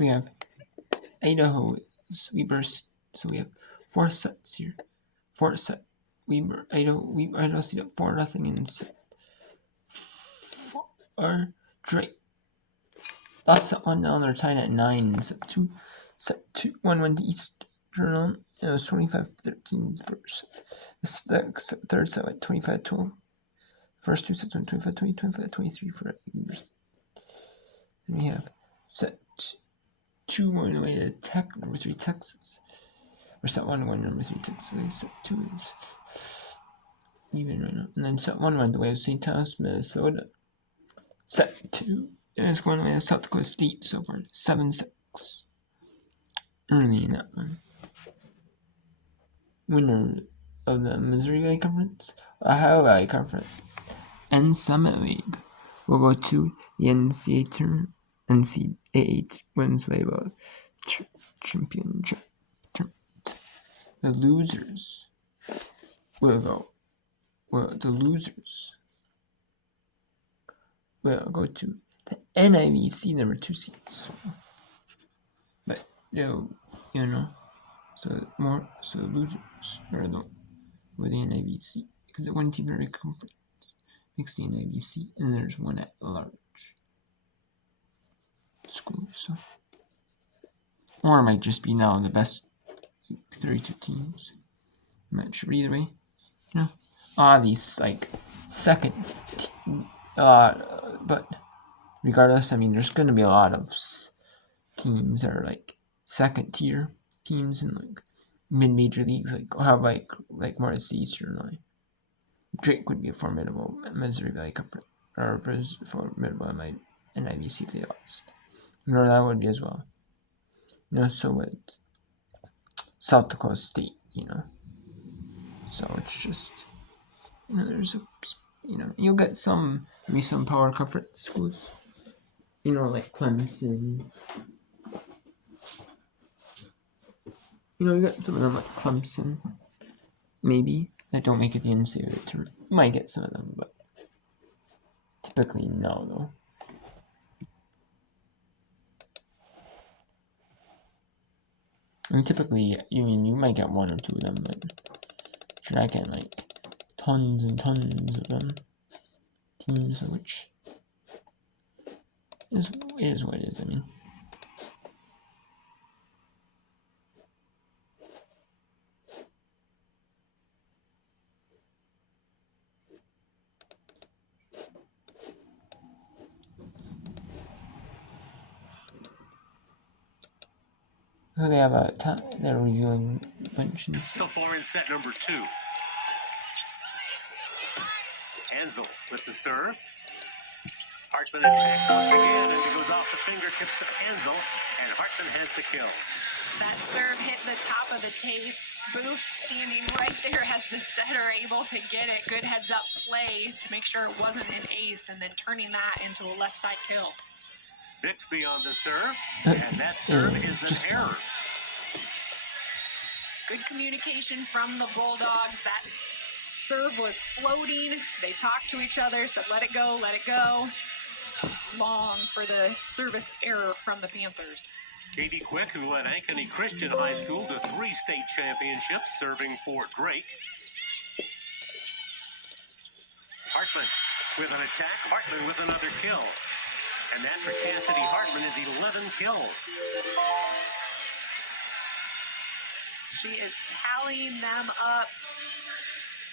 So we have Idaho, Weber. So we have 4 sets here. 4 set. Weber, Idaho State up 4-0 in set 4. Drake. That's set 1 down. They're tied at 9 in set 2. Set 2. 1-1 to Eastern. It was 25-13 first. The third set went 25-12. First 2 sets went 25-20, 25-23 for Weber. Then we have set 2 going away to number 3 Texas. Or set 1 number 3 Texas. Set 2 is even right now. And then set 1 went away to St. Thomas, Minnesota. Set 2 is going away to South Dakota State so far. 7-6. Early in that one. Winner of the Missouri Valley Conference, Ohio Valley Conference, and Summit League will go to the NCAA Women's Volleyball Championship. The losers will go. Well, the losers will go to the NIVC number 2 seeds. But so losers are the NIVC because the one team in every conference makes the NIVC, and there's one at large school. So, or it might just be now the best 32 teams. I'm not sure either way. These like second, but regardless, I mean, there's going to be a lot of teams that are like second tier teams in like mid-major leagues, like have like more as the Eastern line. Drake would be a formidable Missouri Valley Conference, or formidable NIVC if they lost. That would be as well. So would South Dakota State. So it's just there's you'll get maybe some power conference schools. Like Clemson. You got some of them like Clemson, maybe, that don't make it the NCAA tournament. You might get some of them, but typically no, though. I mean, typically, you might get 1 or 2 of them, but you're not getting like tons and tons of them. Teams, which is what it is. I mean. So they have they're reviewing bunches. So far in set number 2. Ansel with the serve. Hartman attacks once again, and it goes off the fingertips of Ansel, and Hartman has the kill. That serve hit the top of the tape. Booth standing right there as the setter able to get it. Good heads-up play to make sure it wasn't an ace, and then turning that into a left side kill. Bixby on the serve, and that serve is an error. Good communication from the Bulldogs. That serve was floating. They talked to each other, said, let it go, let it go. Long for the service error from the Panthers. Katie Quick, who led Ankeny Christian High School to 3 state championships, serving for Drake. Hartman with an attack, Hartman with another kill. And that for Cassidy Hartman is 11 kills. She is tallying them up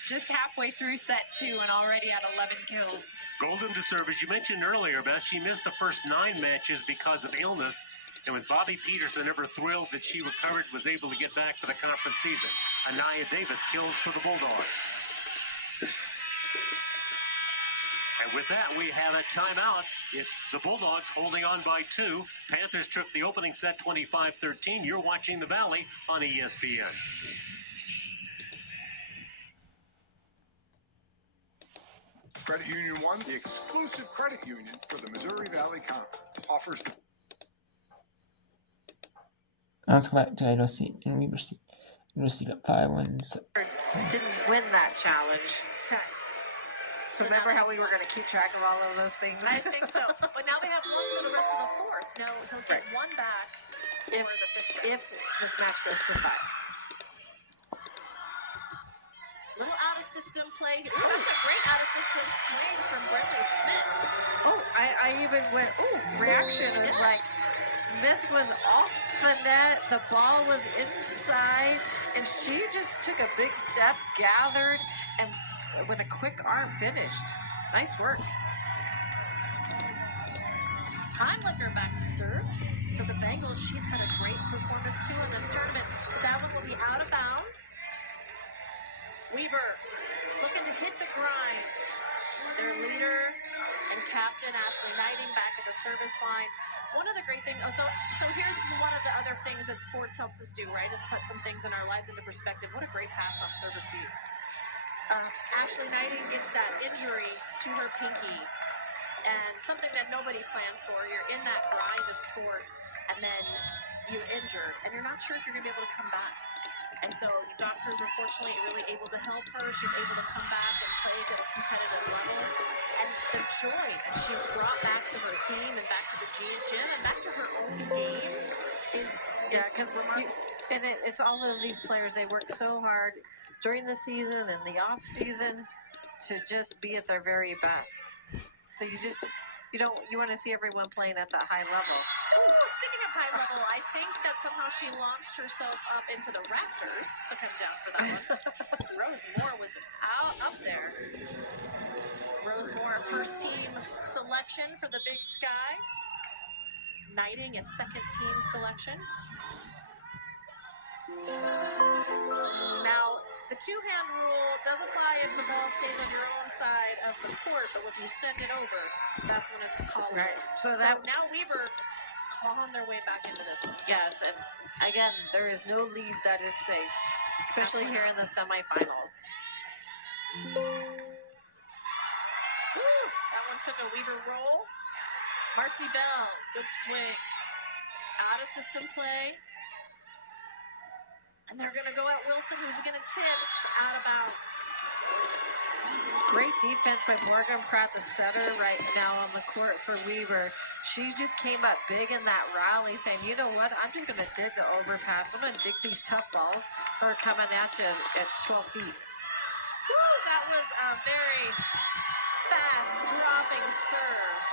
just halfway through set 2 and already at 11 kills. Golden to serve, as you mentioned earlier, Beth, she missed the first 9 matches because of illness. And was Bobby Peterson ever thrilled that she recovered, was able to get back for the conference season. Anaya Davis kills for the Bulldogs. And with that, we have a timeout. It's the Bulldogs holding on by 2. Panthers took the opening set 25-13. You're watching the Valley on ESPN. Credit Union One, the exclusive credit union for the Missouri Valley Conference, offers the... Let's go back to Idaho State and Weber State. Weber State up 5-1. Didn't win that challenge. So remember how we were going to keep track of all of those things? I think so. But now we have one for the rest of the fourth. No, he'll get one back for the fifth set. If this match goes to 5. Little out of system play. That's a great out of system swing from Brinley Smith. Oh, I even went, reaction was like, Smith was off the net, the ball was inside, and she just took a big step, gathered, and with a quick arm finished. Nice work. Heimlicher back to serve. For the Bengals, she's had a great performance too in this tournament. But that one will be out of bounds. Weaver looking to hit the grind. Their leader and captain, Ashley Knighting, back at the service line. One of the great things, so here's one of the other things that sports helps us do, right, is put some things in our lives into perspective. What a great pass off serve receive. Ashley Knighting gets that injury to her pinky, and something that nobody plans for. You're in that grind of sport, and then you're injured, and you're not sure if you're going to be able to come back. And so doctors are fortunately really able to help her. She's able to come back and play at a competitive level. And the joy that she's brought back to her team and back to the gym and back to her own game is remarkable. And it's all of these players, they work so hard during the season and the off season to just be at their very best. So you want to see everyone playing at that high level. Ooh, speaking of high level, I think that somehow she launched herself up into the rafters to come down for that one. Rose Moore was up there. Rose Moore, first team selection for the Big Sky. Knighting a second team selection. Now, the two-hand rule does apply if the ball stays on your own side of the court, but if you send it over, that's when it's called. Right. So now Weaver clawing their way back into this one. Yes, and again, there is no lead that is safe, especially here in the semifinals. That one took a Weaver roll. Marcy Bell, good swing. Out of system play. And they're going to go at Wilson, who's going to tip out of bounds. Great defense by Morgan Pratt, the setter, right now on the court for Weaver. She just came up big in that rally, saying, you know what, I'm just going to dig the overpass. I'm going to dig these tough balls that are coming at you at 12 feet. Woo, that was a very fast dropping serve.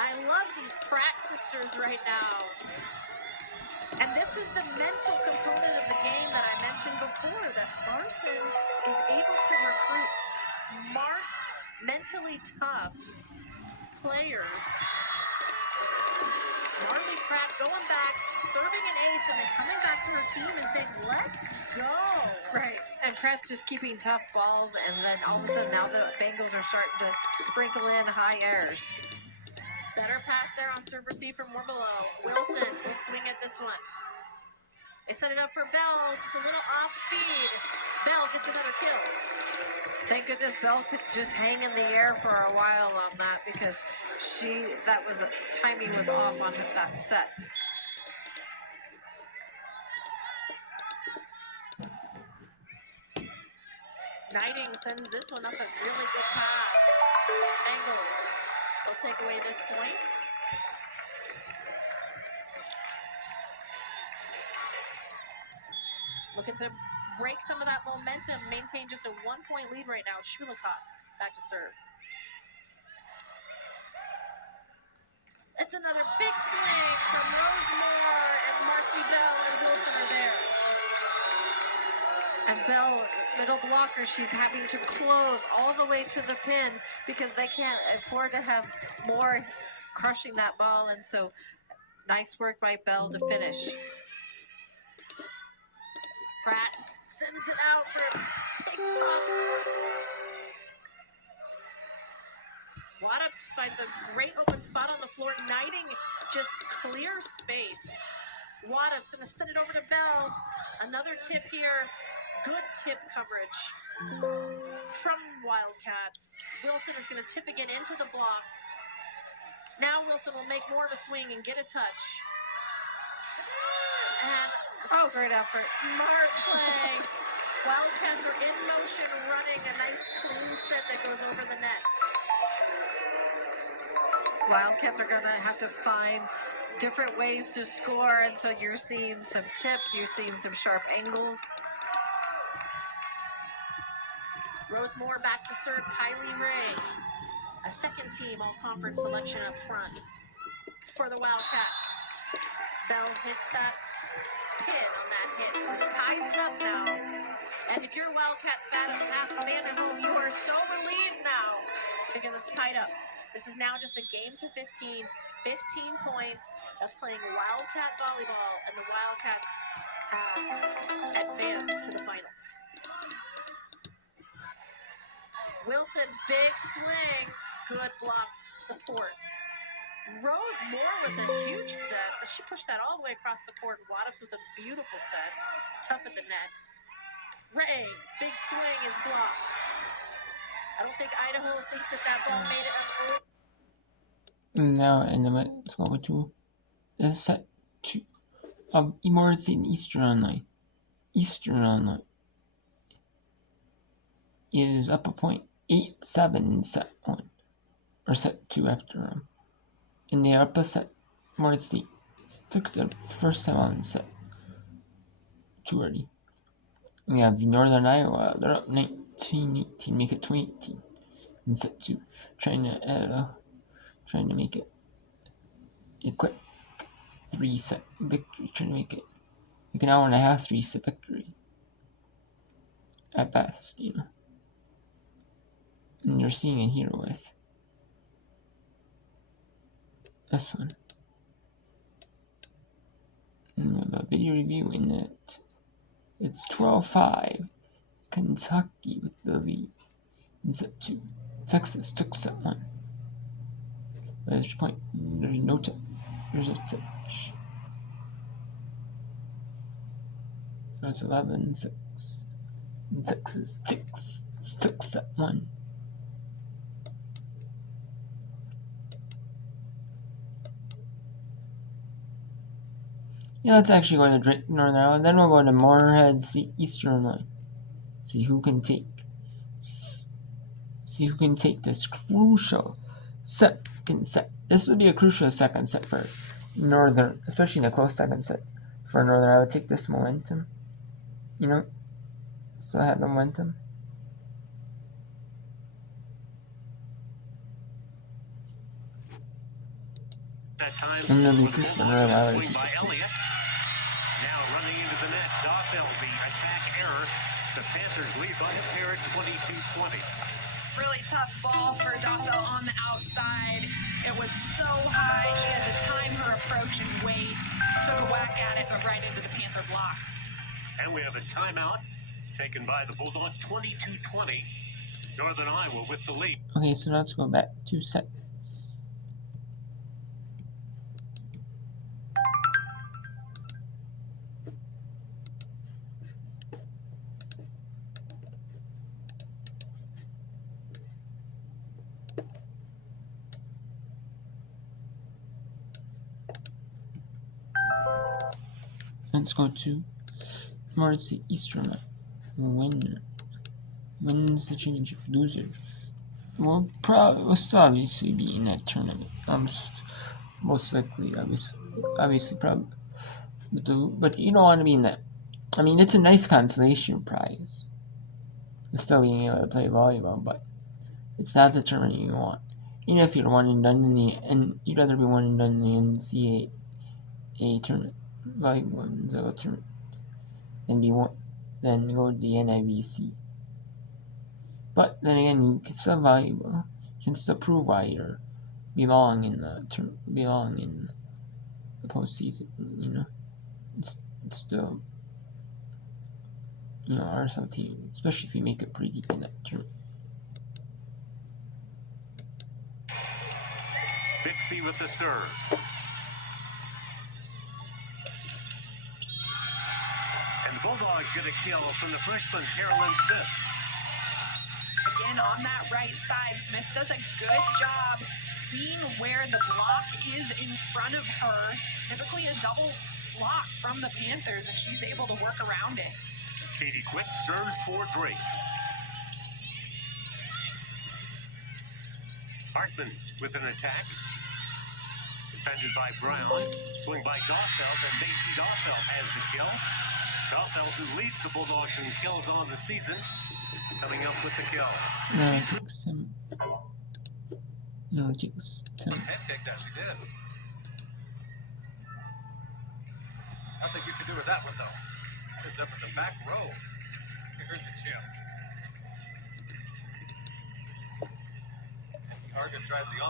I love these Pratt sisters right now. And this is the mental component of the game that I mentioned before, that Larson is able to recruit smart, mentally tough players. Marley Pratt going back, serving an ace, and then coming back to her team and saying, let's go. Right, and Pratt's just keeping tough balls, and then all of a sudden now the Bengals are starting to sprinkle in high airs. Better pass there on serve receive from Morbelow. Wilson will swing at this one. They set it up for Bell, just a little off speed. Bell gets another kill. Thank goodness Bell could just hang in the air for a while on that, because timing was off on that set. Knighting sends this one. That's a really good pass. Bengals will take away this point. Looking to break some of that momentum, maintain just a 1-point lead right now. Shulikov back to serve. It's another big swing from Rose Moore, and Marcy Bell and Wilson are there. And Bell, middle blocker, she's having to close all the way to the pin because they can't afford to have more crushing that ball. And so nice work by Bell to finish. Pratt sends it out for a big pump. Waddups finds a great open spot on the floor. Knighting just clears space. Waddups going to send it over to Bell. Another tip here. Good tip coverage from Wildcats. Wilson is going to tip again into the block. Now Wilson will make more of a swing and get a touch. And Great effort. smart play. Wildcats are in motion, running a nice clean set that goes over the net. Wildcats are going to have to find different ways to score, and so you're seeing some chips, you're seeing some sharp angles. Rosemore back to serve Kylie Ray. A second team all-conference selection up front for the Wildcats. Bell hits that pin on that hit. So this ties it up now. And if you're a Wildcats fan at home, you are so relieved now because it's tied up. This is now just a game to 15. 15 points of playing Wildcat volleyball, and the Wildcats have advanced to the final. Wilson, big swing, good block support. Rose Moore with a huge set, but she pushed that all the way across the court. Waddups with a beautiful set, tough at the net. Ray, big swing is blocked. I don't think Idaho thinks that ball made it up. Now, and then let's go to the set 2 of Emergency in Eastern Online. Eastern Online is up a point, 8-7 in set 1, or set 2 after in the upper set. Morgan State took the first time on set 2 already. We have Northern Iowa, they're up 19-18, make it 20-18 in set 2, trying to make it a quick 3-set victory, trying to make it like an hour and a half 3-set victory at best, you know. And you're seeing it here with this one. And a video review in it. It's 12-5. Kentucky with the lead in set 2. Texas took set 1. There's your point. There's no touch. There's a touch. There's 11-6. And Texas took set 1. Yeah, let's actually go to Drake, Northern Ireland. Then we'll go to Moorhead, Eastern Line. See who can take this crucial second set. This would be a crucial second set for Northern, especially in a close second set for Northern Ireland. Take this momentum, you know, still have the momentum. That time And they'll be with the crucial for Bulldogs Northern on the Ireland. swing by Elliott. Now running into the net, Doffel, the attack error. The Panthers lead by a pair at 22-20. Really tough ball for Doffel on the outside. It was so high, she had to time her approach and wait. Took a whack at it, but right into the Panther block. And we have a timeout taken by the Bulldogs, 22-20. Northern Iowa with the lead. Okay, so now let's go back to set. Let's go to Emergency Eastern Line. Winner wins the championship. Loser will still obviously be in that tournament. Most likely, obviously, probably. But you don't want to be in that. I mean, it's a nice consolation prize. Still being able to play volleyball, but it's not the tournament you want. Even if you're one and done you'd rather be one and done in the NCAA tournament, volleyball tournament, than go to the NIVC. But then again, you can still volleyball. You can still prove why you belong in the postseason. You know, it's still, you know, RSL team, especially if you make it pretty deep in that tournament. Bixby with the serve. And the Bulldogs get a kill from the freshman Carolyn Smith. Again, on that right side, Smith does a good job seeing where the block is in front of her. Typically a double block from the Panthers, and she's able to work around it. Katie Quick serves for Drake. Hartman with an attack. Defended by Brown. Swing by Dahlfeld, and Macy Dahlfeld has the kill. Dahlfeld, who leads the Bulldogs in kills on the season, coming up with the kill. No, it takes him. No, it takes him. Head kick that she did. I think you can do with that one, though. It's up in the back row. You heard the tip. Hard to drive the